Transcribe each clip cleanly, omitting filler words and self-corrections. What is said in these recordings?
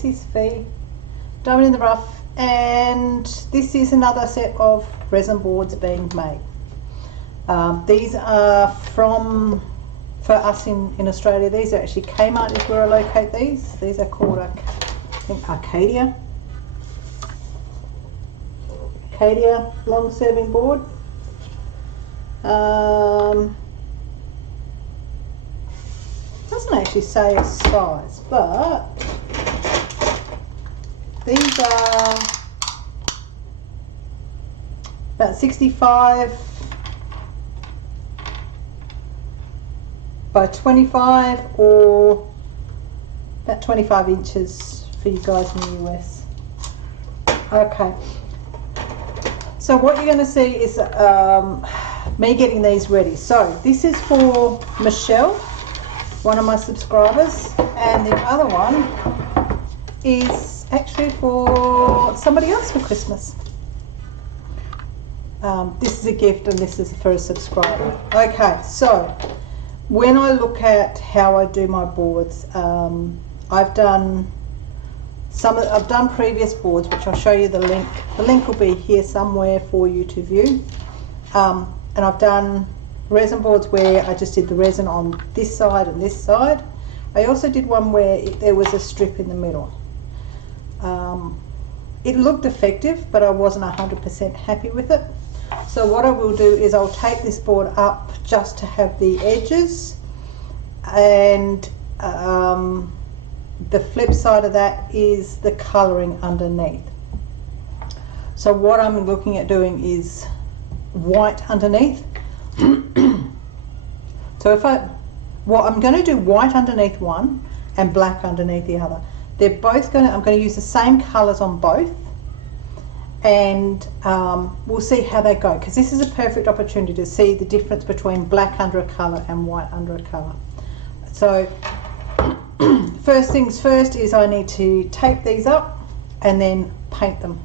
this is Fee, Diamond in the Rough, and this is another set of resin boards being made. These are from, for us in Australia, these are actually Kmart is where I locate these. These are called, I think, Arcadia long serving board. Doesn't actually say a size, but these are about 65 by 25 or about 25 inches for you guys in the US. Okay, so what you're going to see is me getting these ready. So this is for Michelle, one of my subscribers, and the other one is actually for somebody else for Christmas. This is a gift and this is for a subscriber. Okay, so when I look at how I do my boards, I've done previous boards, which I'll show you the link. The link will be here somewhere for you to view. And I've done resin boards where I just did the resin on this side and this side. I also did one where there was a strip in the middle. It looked effective, but I wasn't 100% happy with it. So what I will do is I'll take this board up just to have the edges, and the flip side of that is the colouring underneath. So what I'm looking at doing is white underneath. So I'm going to do white underneath one and black underneath the other. They're both I'm going to use the same colours on both, and we'll see how they go, because this is a perfect opportunity to see the difference between black under a colour and white under a colour. So first things first is I need to tape these up and then paint them.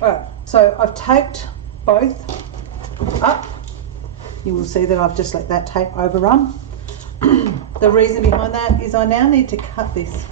Alright, so I've taped both up. You will see that I've just let that tape overrun. The reason behind that is I now need to cut this.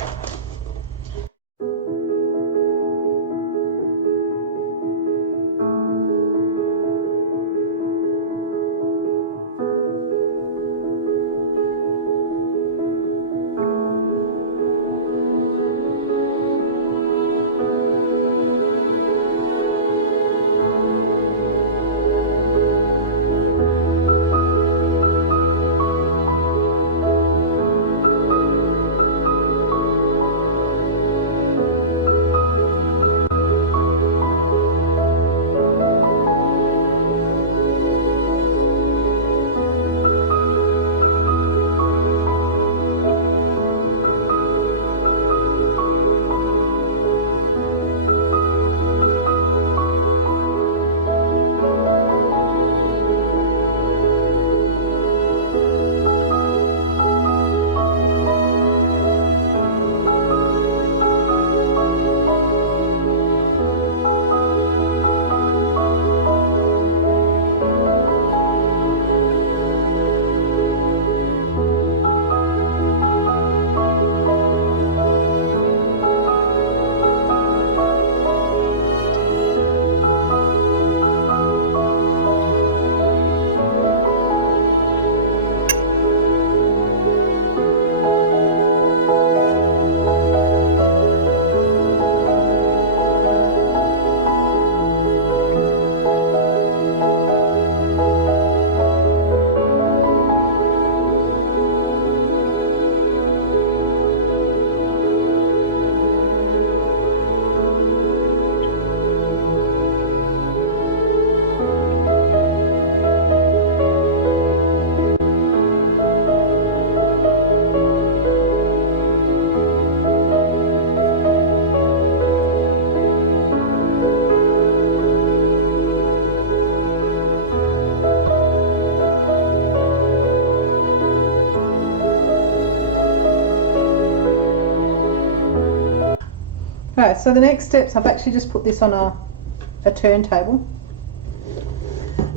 Right, so the next steps, I've actually just put this on a turntable.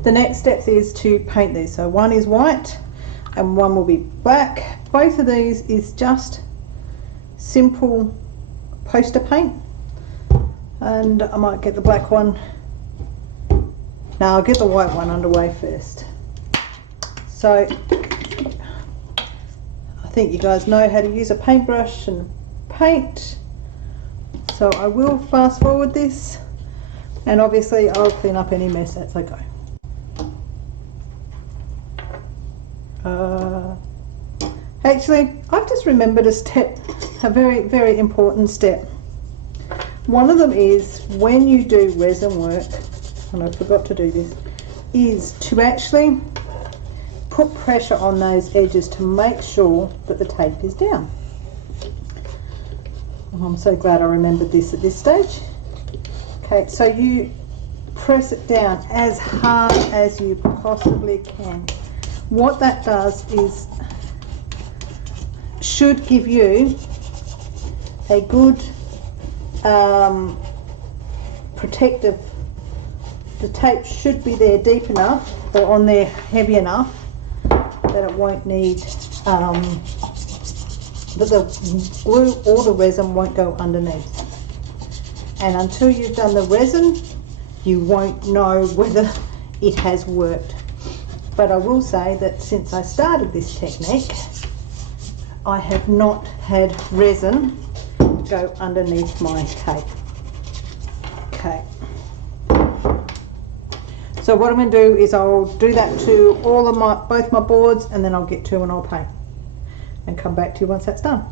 The next steps is to paint these. So one is white and one will be black. Both of these is just simple poster paint, and I might get the black one. Now I'll get the white one underway first. So I think you guys know how to use a paintbrush and paint. So I will fast forward this, and obviously I'll clean up any mess as I go. Actually, I've just remembered a step, a very, very important step. One of them is when you do resin work, and I forgot to do this, is to actually put pressure on those edges to make sure that the tape is down. I'm so glad I remembered this at this stage. Okay, so you press it down as hard as you possibly can. What that does is should give you a good protective, the tape should be there deep enough or on there heavy enough that it won't need that the glue or the resin won't go underneath. And until you've done the resin, you won't know whether it has worked. But I will say that since I started this technique, I have not had resin go underneath my tape. Okay. So what I'm going to do is I'll do that to all of both my boards, and then I'll get to and I'll paint and come back to you once that's done.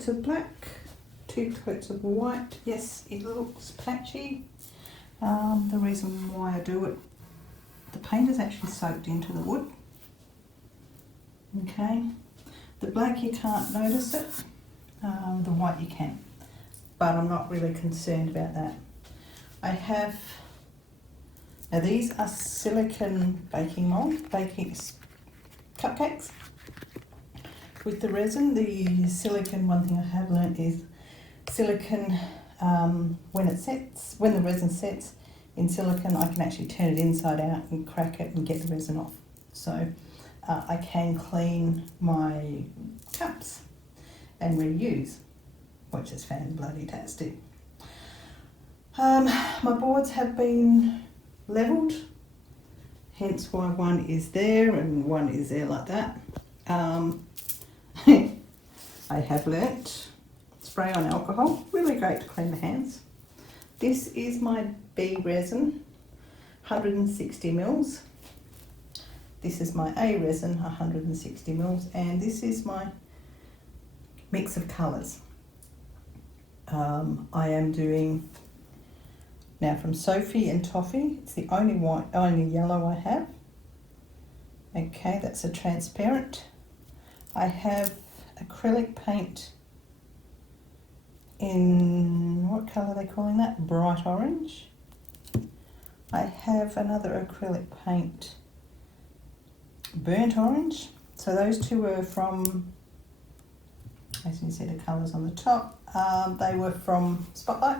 coats of black, 2 coats of white. Yes, it looks patchy. The reason why I do it, the paint is actually soaked into the wood. Okay, the black you can't notice it, the white you can, but I'm not really concerned about that. I have, now these are silicone baking mold, baking cupcakes. With the resin, the silicone, one thing I have learnt is silicone, when the resin sets in silicone, I can actually turn it inside out and crack it and get the resin off. So I can clean my cups and reuse, which is fan-bloody-tastic. My boards have been levelled, hence why one is there and one is there like that. I have learnt spray on alcohol, really great to clean the hands. This is my B resin, 160 mils. This is my A resin, 160 mils, and this is my mix of colours. I am doing now from Sophie and Toffee. It's the only yellow I have. Okay, that's a transparent. I have acrylic paint in, what colour are they calling that? Bright orange. I have another acrylic paint, burnt orange. So those two were from, as you can see the colours on the top, they were from Spotlight.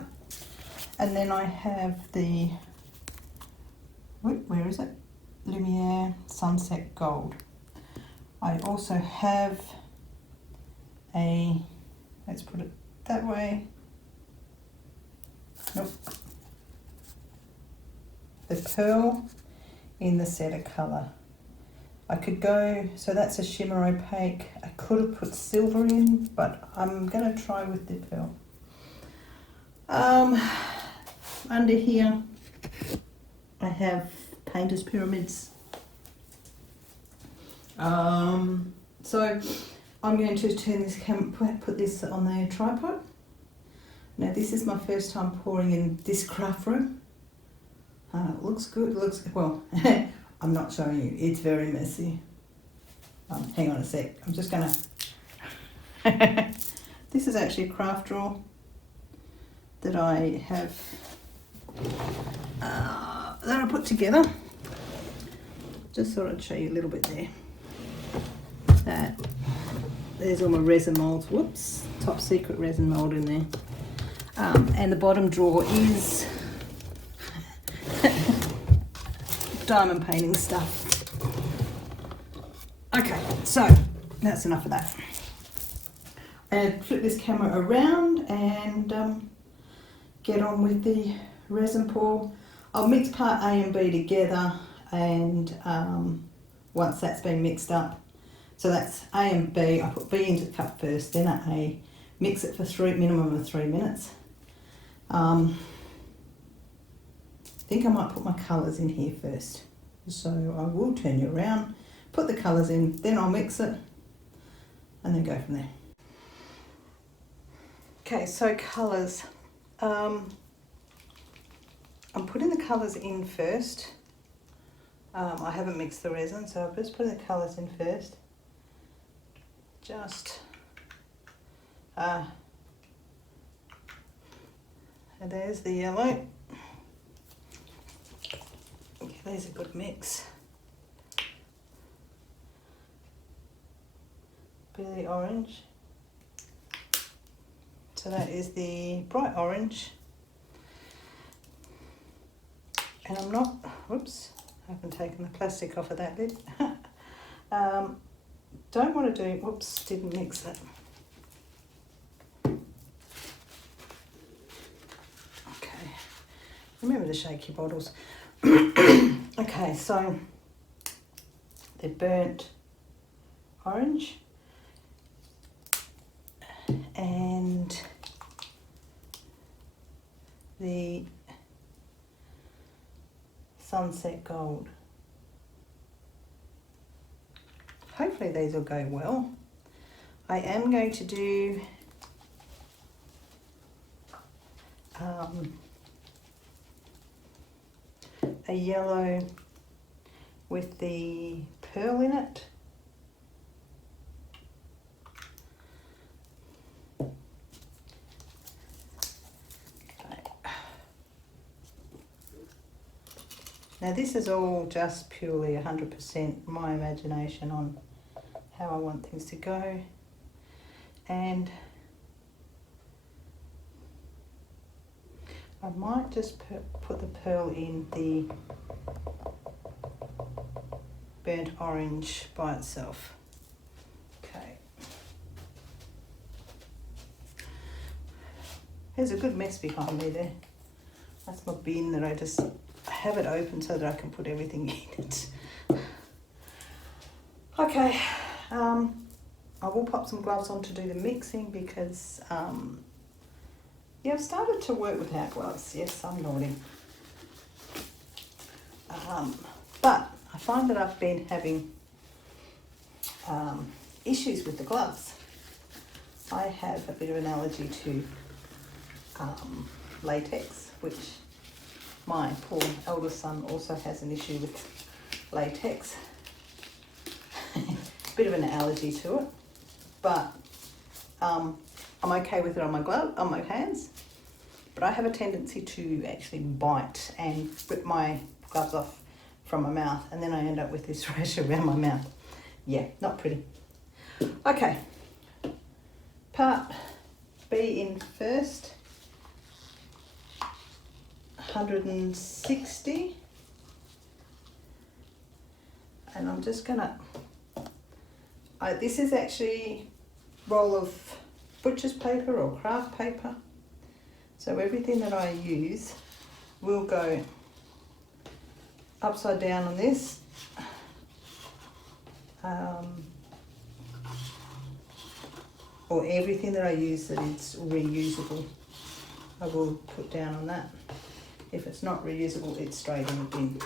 And then I have the, where is it? Lumiere Sunset Gold. I also have a, let's put it that way, nope, the pearl in the Setter colour. I could go, so that's a shimmer opaque. I could have put silver in, but I'm going to try with the pearl. Under here I have Painter's Pyramids. So I'm going to turn this put this on the tripod. Now this is my first time pouring in this craft room. It looks good, looks, well, I'm not showing you, it's very messy. Hang on a sec, I'm just gonna, this is actually a craft drawer that I have, that I put together. Just thought I'd show you a little bit there. There's all my resin molds, whoops, top secret resin mold in there. And the bottom drawer is diamond painting stuff. Okay, so that's enough of that. And flip this camera around and get on with the resin pour. I'll mix part A and B together, and once that's been mixed up, so that's A and B, I put B into the cup first, then A, mix it for minimum of 3 minutes. I think I might put my colours in here first. So I will turn you around, put the colours in, then I'll mix it, and then go from there. Okay, so colours. I'm putting the colours in first. I haven't mixed the resin, so I'm just putting the colours in first. Just, and there's the yellow. Okay, there's a good mix. Billy orange. So that is the bright orange. And I'm not, whoops, I haven't taken the plastic off of that lid. Don't want to do, whoops, didn't mix that. Okay, remember to shake your bottles. Okay, so the burnt orange and the sunset gold. Hopefully these will go well. I am going to do a yellow with the pearl in it. Now this is all just purely 100% my imagination on how I want things to go, and I might just put the pearl in the burnt orange by itself. Okay. There's a good mess behind me there. That's my bin that I just have it open so that I can put everything in it. Okay, I will pop some gloves on to do the mixing because, yeah, I've started to work without gloves. Yes, I'm naughty. But I find that I've been having issues with the gloves. I have a bit of an allergy to latex, which my poor eldest son also has an issue with latex. Bit of an allergy to it, but I'm okay with it on my hands. But I have a tendency to actually bite and rip my gloves off from my mouth, and then I end up with this rash around my mouth. Yeah, not pretty. Okay, part B in first. 160, and I'm just gonna, this is actually roll of butcher's paper or craft paper, so everything that I use will go upside down on this, or everything that I use that is reusable I will put down on that. If it's not reusable, it's straight in the bin,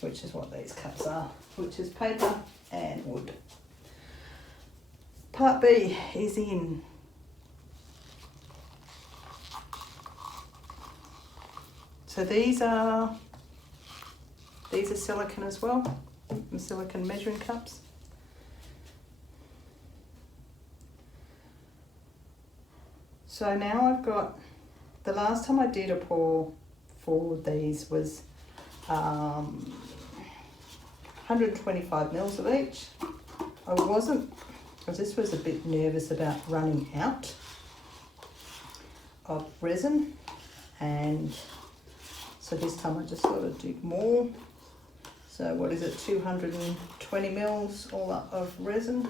which is what these cups are, which is paper and wood. Part B is in. So these are silicone as well, and silicone measuring cups. So now I've got, the last time I did a pour for these was 125 mils of each. I wasn't, because this was a bit nervous about running out of resin, and so this time I just thought I'd do more. So what is it, 220 mils all up of resin.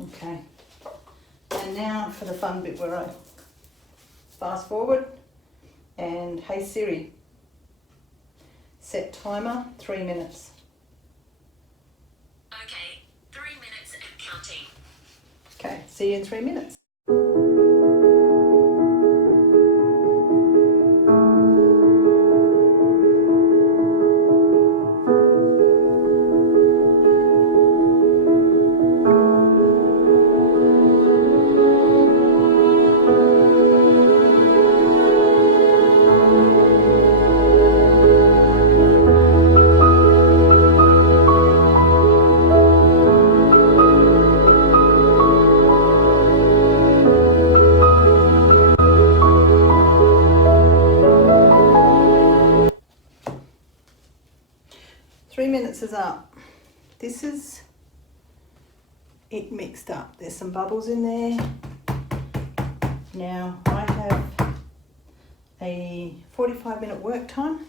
Okay. And now for the fun bit where I fast forward and, hey Siri, set timer 3 minutes. Okay, 3 minutes and counting. Okay, see you in 3 minutes. Is up. This is it mixed up. There's some bubbles in there. Now I have a 45-minute work time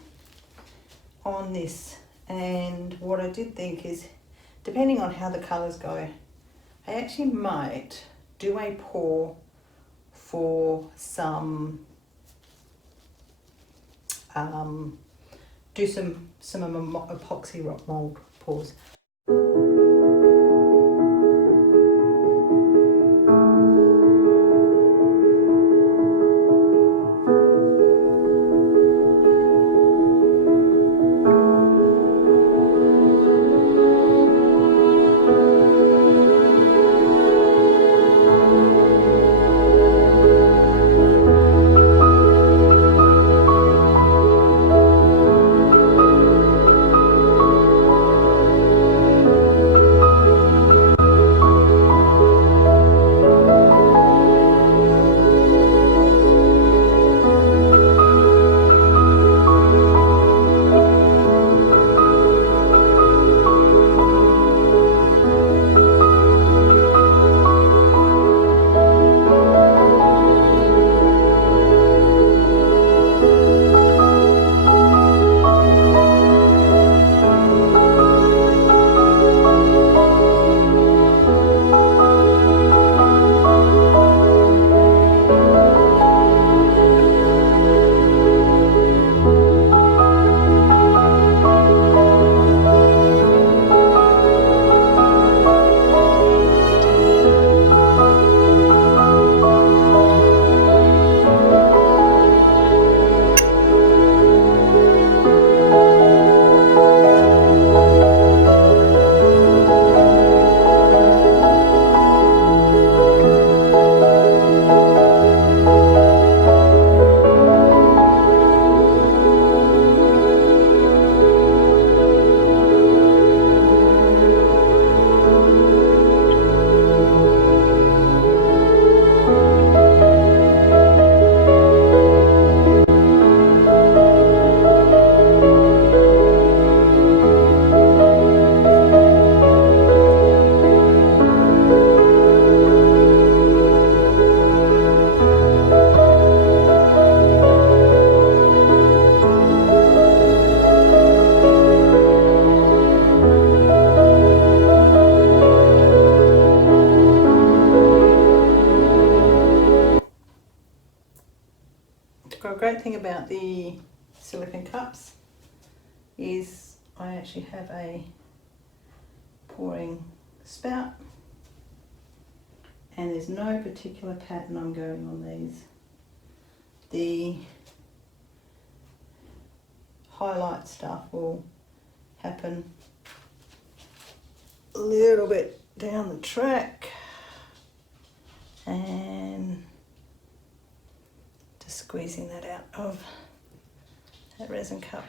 on this, and what I did think is, depending on how the colours go, I actually might do a pour for some do some epoxy rock mold pours. for a great thing about the silicone cups is I actually have a pouring spout, and there's no particular pattern I'm going on these. The highlight stuff will happen a little bit down the track, and just squeezing that out of that resin cup.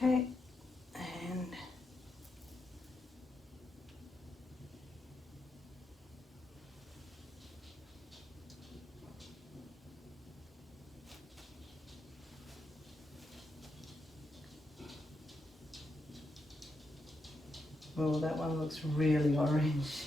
Okay, and oh, that one looks really orange.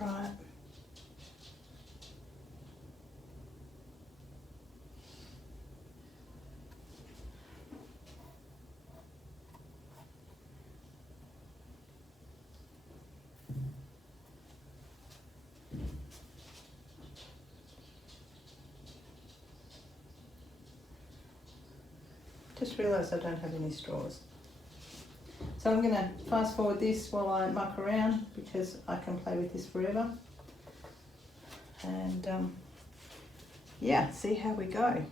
Right. Just realised I don't have any straws. So I'm going to fast forward this while I muck around, because I can play with this forever. And yeah, see how we go.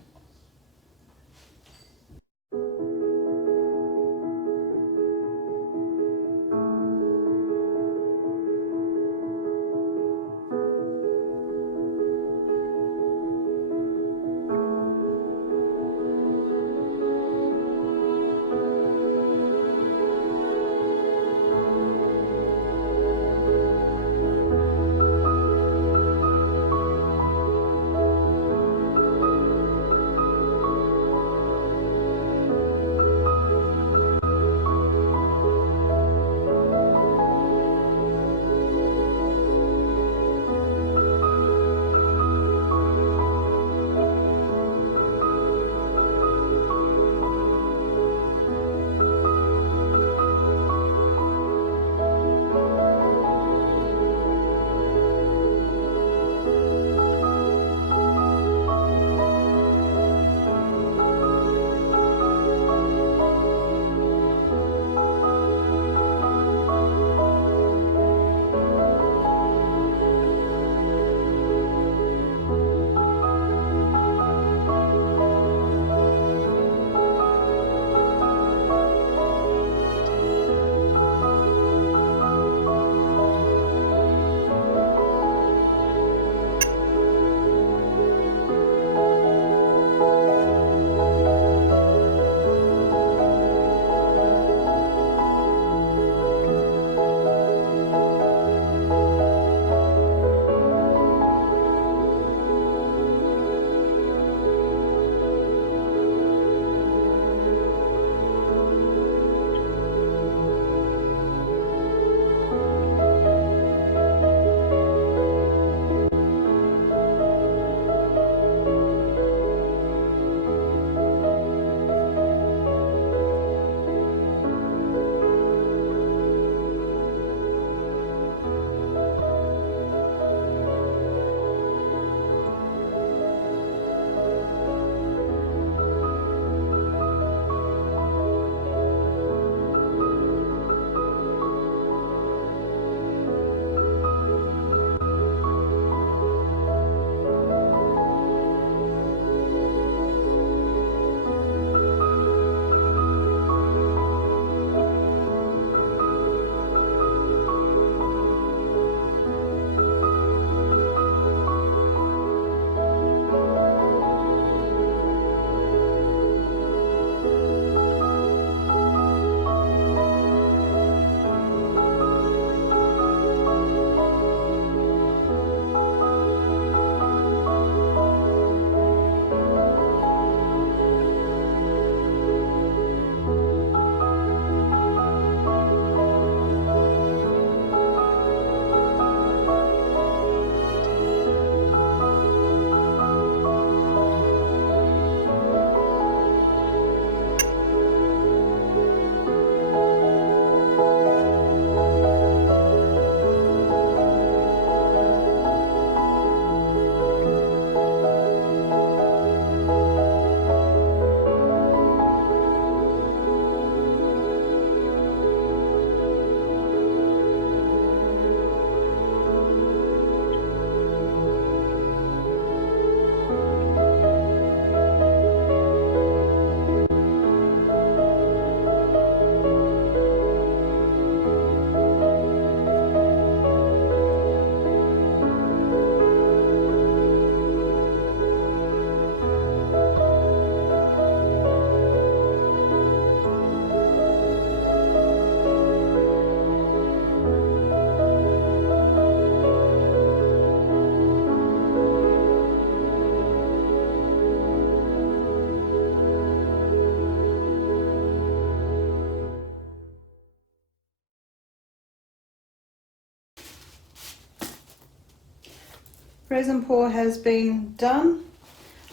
resin pour has been done.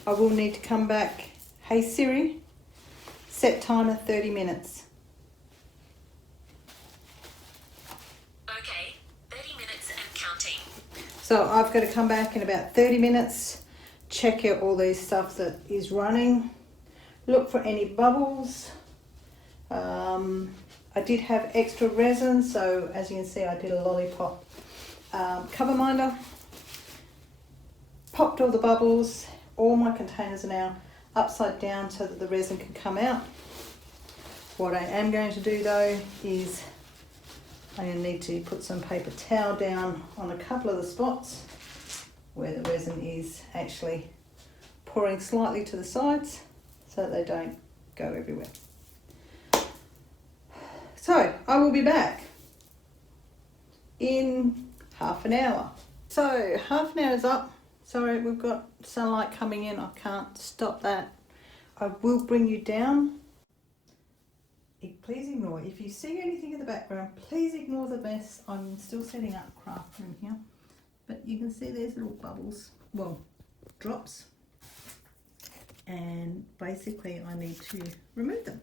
I will need to come back. Hey Siri, set timer 30 minutes. Okay, 30 minutes and counting. So I've got to come back in about 30 minutes, check out all these stuff that is running, look for any bubbles. I did have extra resin, so as you can see I did a lollipop cover minder, popped all the bubbles. All my containers are now upside down so that the resin can come out. What I am going to do though is I'm going to need to put some paper towel down on a couple of the spots where the resin is actually pouring slightly to the sides so that they don't go everywhere. So I will be back in half an hour. So half an hour is up. Sorry, we've got sunlight coming in. I can't stop that. I will bring you down. Please ignore. If you see anything in the background, please ignore the mess. I'm still setting up craft room here. But you can see there's little bubbles, well, drops. And basically I need to remove them.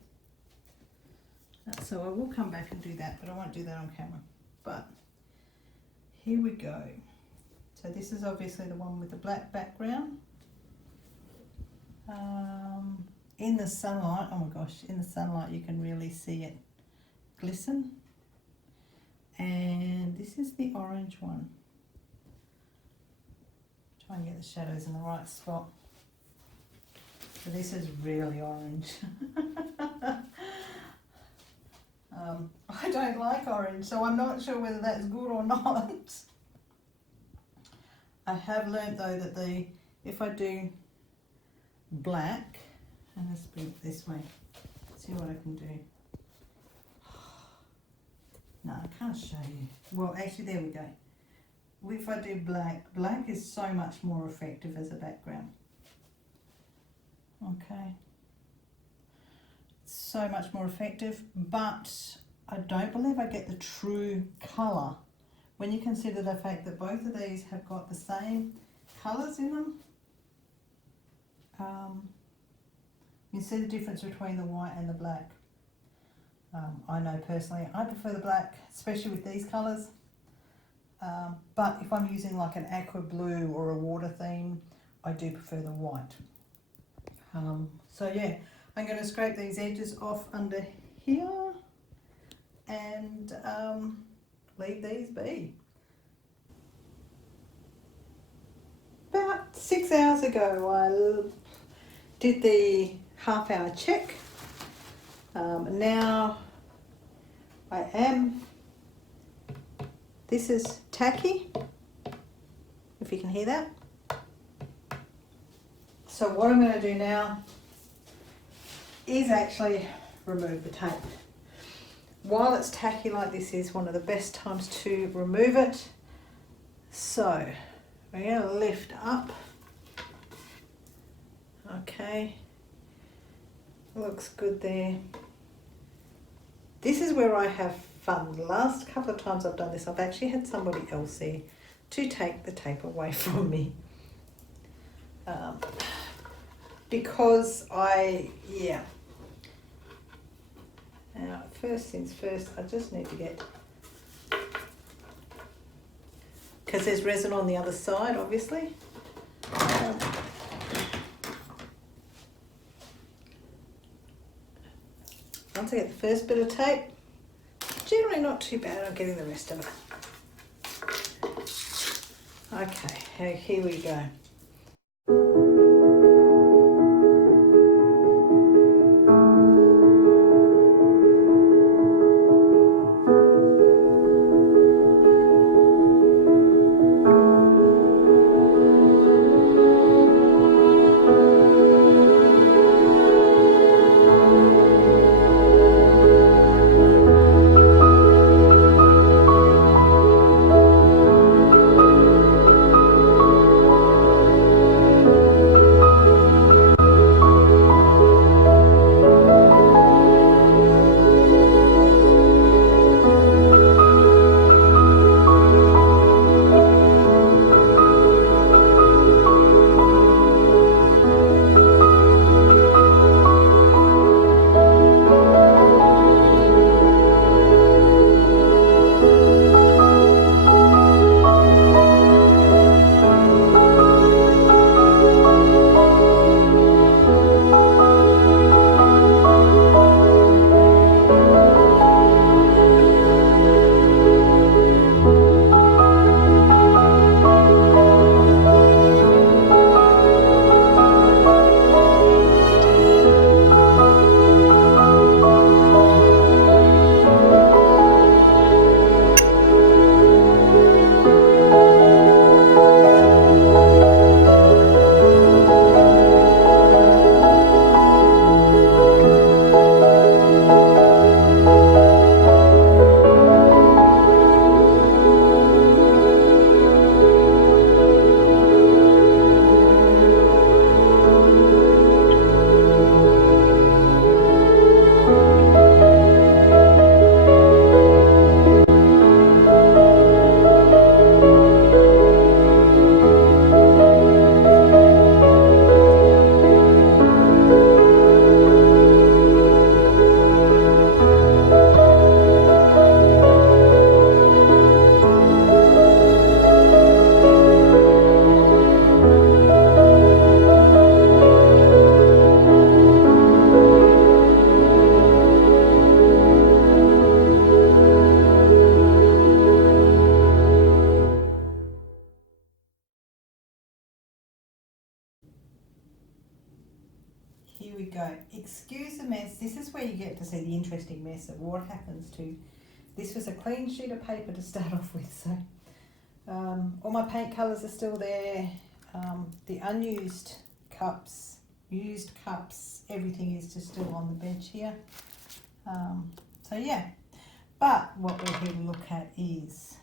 So I will come back and do that, but I won't do that on camera. But here we go. So this is obviously the one with the black background. In the sunlight, oh my gosh, in the sunlight you can really see it glisten. And this is the orange one. Try and get the shadows in the right spot. So this is really orange. I don't like orange, so I'm not sure whether that's good or not. I have learnt though that if I do black, and let's bring it this way, see what I can do. No, I can't show you. Well, actually, there we go. If I do black, black is so much more effective as a background. Okay. So much more effective, but I don't believe I get the true colour when you consider the fact that both of these have got the same colours in them. You see the difference between the white and the black. I know personally I prefer the black, especially with these colours. But if I'm using like an aqua blue or a water theme, I do prefer the white. So yeah, I'm going to scrape these edges off under here and leave these be. About 6 hours ago I did the half-hour check. Now this is tacky, if you can hear that. So what I'm going to do now is actually remove the tape. While it's tacky like this is one of the best times to remove it. So we're going to lift up. Okay, looks good there. This is where I have fun. The last couple of times I've done this, I've actually had somebody else there to take the tape away from me. Because yeah. Now, first things first, I just need to get, because there's resin on the other side, obviously. Once I get the first bit of tape, generally not too bad on getting the rest of it. Okay, here we go. here we go. Excuse the mess. This is where you get to see the interesting mess of what happens to. This was a clean sheet of paper to start off with, so all my paint colours are still there. The unused cups, used cups, everything is just still on the bench here. So yeah, but what we're here to look at is,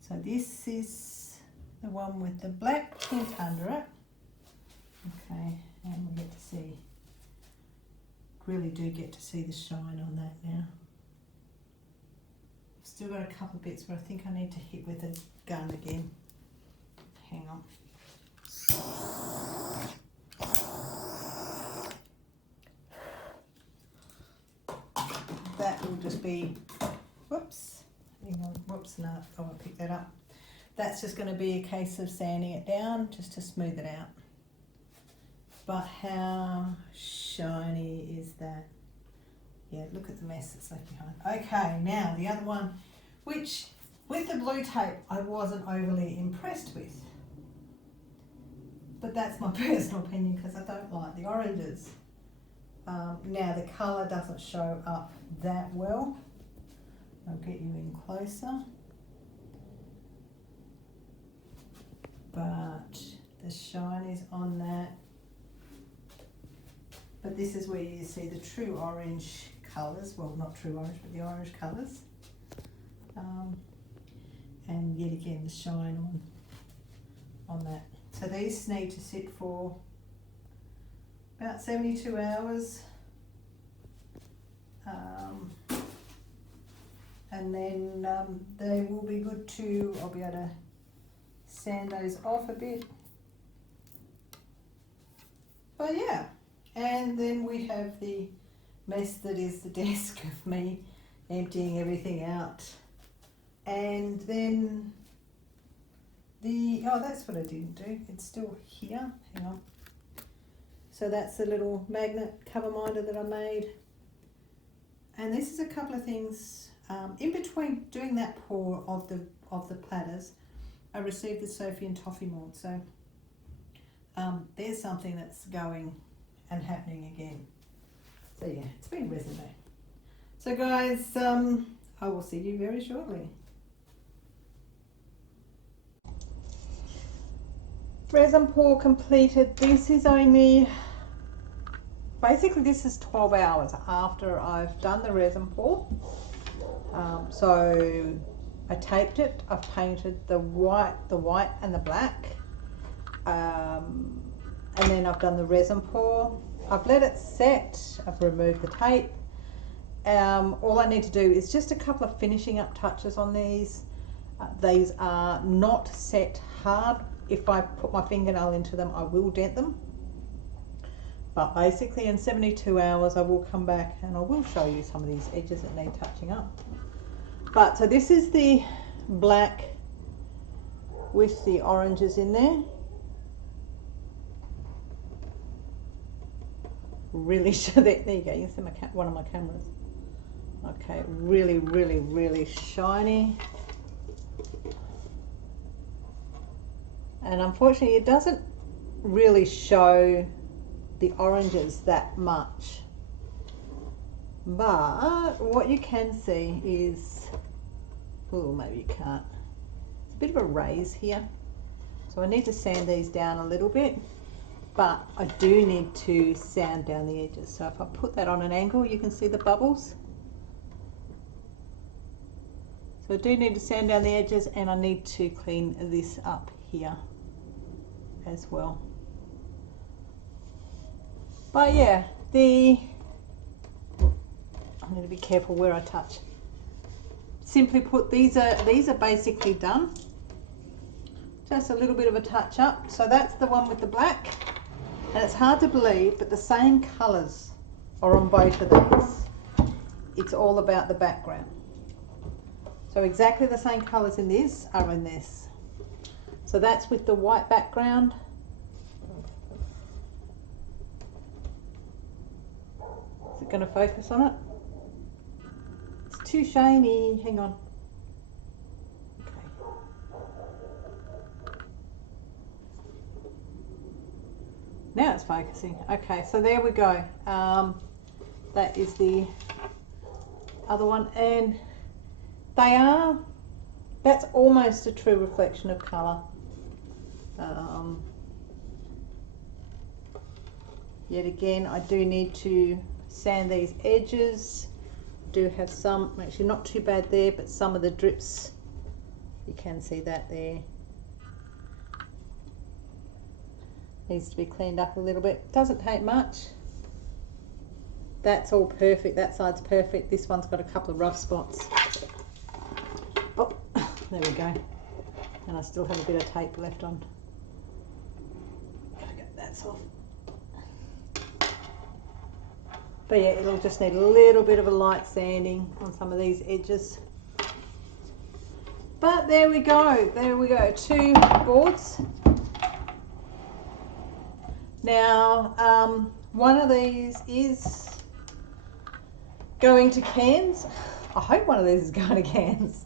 so this is the one with the black tint under it. Okay, and we get to see, really do get to see the shine on that now. Still got a couple of bits where I think I need to hit with a gun again. Hang on. That will just be, whoops, hang on, whoops, no, I won't pick that up. That's just going to be a case of sanding it down just to smooth it out. But how shiny is that? Yeah, look at the mess that's left behind. Okay, now the other one, which with the blue tape I wasn't overly impressed with. But that's my personal opinion because I don't like the oranges. Now the colour doesn't show up that well. I'll get you in closer. But the shine is on that. But this is where you see the true orange colours, well not true orange but the orange colours, and yet again the shine on that. So these need to sit for about 72 hours, and then they will be good to, I'll be able to sand those off a bit. But yeah, and then we have the mess that is the desk of me emptying everything out. And then oh, that's what I didn't do. It's still here. Hang on. So that's the little magnet cover minder that I made. And this is a couple of things. In between doing that pour of the platters, I received the Sophie and Toffee mold. So there's something that's going and happening again. So yeah, it's been resin day. So guys, I will see you very shortly. Resin pour completed. This is only, basically this is 12 hours after I've done the resin pour. So I taped it, I've painted the white and the black, and then I've done the resin pour. I've let it set, I've removed the tape. All I need to do is just a couple of finishing up touches on these. These are not set hard. If I put my fingernail into them, I will dent them. But basically in 72 hours, I will come back and I will show you some of these edges that need touching up. But so this is the black with the oranges in there. Really, there you go, you can see one of my cameras. Okay, really, really, really shiny. And unfortunately it doesn't really show the oranges that much. But what you can see is, oh, maybe you can't. It's a bit of a raise here. So I need to sand these down a little bit, but I do need to sand down the edges. So if I put that on an angle, you can see the bubbles. So I do need to sand down the edges, and I need to clean this up here as well. But yeah, I need to be careful where I touch. Simply put, these are basically done. Just a little bit of a touch up. So that's the one with the black, and it's hard to believe, but the same colours are on both of these. It's all about the background. So exactly the same colours in this are in this. So that's with the white background. Is it going to focus on it? It's too shiny. Hang on. Okay. Now it's focusing. Okay, so there we go. That is the other one, and that's almost a true reflection of colour. Yet again, I do need to sand these edges. Do have some, actually not too bad there, but some of the drips, you can see that there. Needs to be cleaned up a little bit. Doesn't take much. That's all perfect. That side's perfect. This one's got a couple of rough spots. Oh, there we go. And I still have a bit of tape left on. Gotta get that off. But yeah, it'll just need a little bit of a light sanding on some of these edges. But there we go. There we go. 2 boards. Now, one of these is going to cans. I hope one of these is going to cans.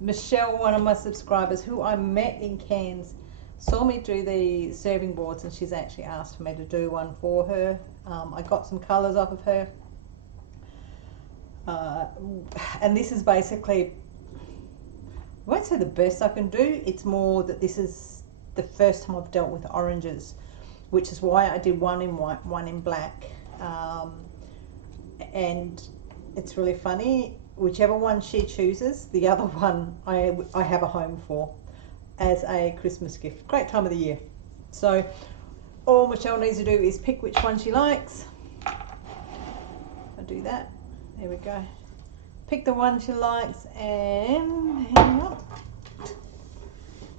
Michelle, one of my subscribers who I met in Cairns, saw me do the serving boards, and she's actually asked for me to do one for her. I got some colours off of her. And this is basically, I won't say the best I can do, it's more that this is the first time I've dealt with oranges, which is why I did one in white, one in black. And it's really funny, whichever one she chooses, the other one I have a home for as a Christmas gift. Great time of the year. So all Michelle needs to do is pick which one she likes. I'll do that. There we go. Pick the one she likes and hang up.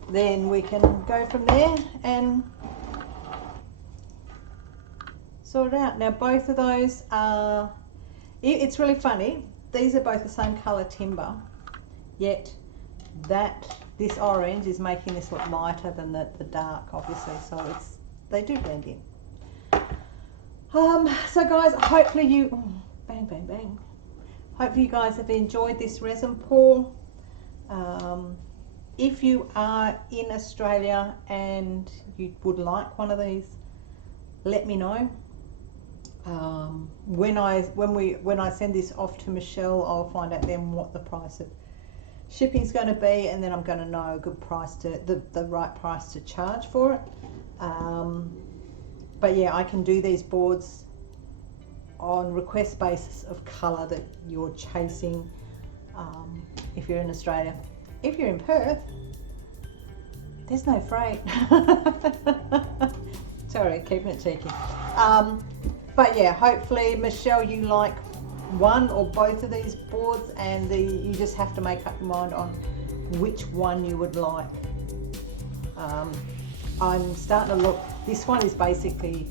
Then we can go from there and sort it out. Now both of those are, it's really funny, these are both the same colour timber, yet this orange is making this look lighter than the dark, obviously, so they do blend in. So guys, hopefully you, bang bang bang, hopefully you guys have enjoyed this resin pour. If you are in Australia and you would like one of these, let me know. When I send this off to Michelle, I'll find out then what the price of shipping is going to be, and then I'm going to know a good price to the right price to charge for it. But yeah, I can do these boards on request basis of colour that you're chasing. If you're in Australia, if you're in Perth, there's no freight. Sorry, keeping it cheeky. But yeah, hopefully Michelle, you like one or both of these boards, and you just have to make up your mind on which one you would like. I'm starting to look, this one is basically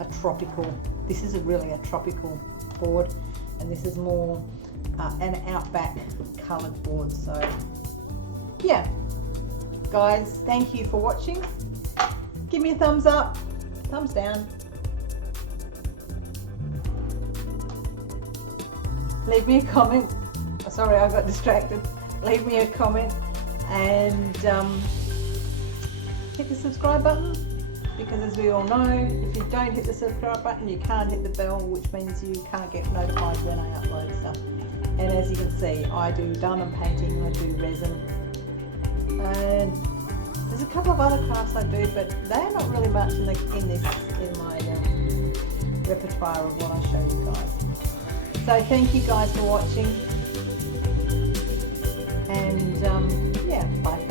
a tropical, this is really a tropical board, and this is more an outback coloured board. So yeah, guys, thank you for watching. Give me a thumbs up, thumbs down. Leave me a comment. Oh, sorry, I got distracted. Leave me a comment and hit the subscribe button, because as we all know, if you don't hit the subscribe button, you can't hit the bell, which means you can't get notified when I upload stuff. And as you can see, I do diamond painting, I do resin, and there's a couple of other crafts I do, but they're not really much in my repertoire of what I show you guys. So thank you guys for watching, and yeah, bye.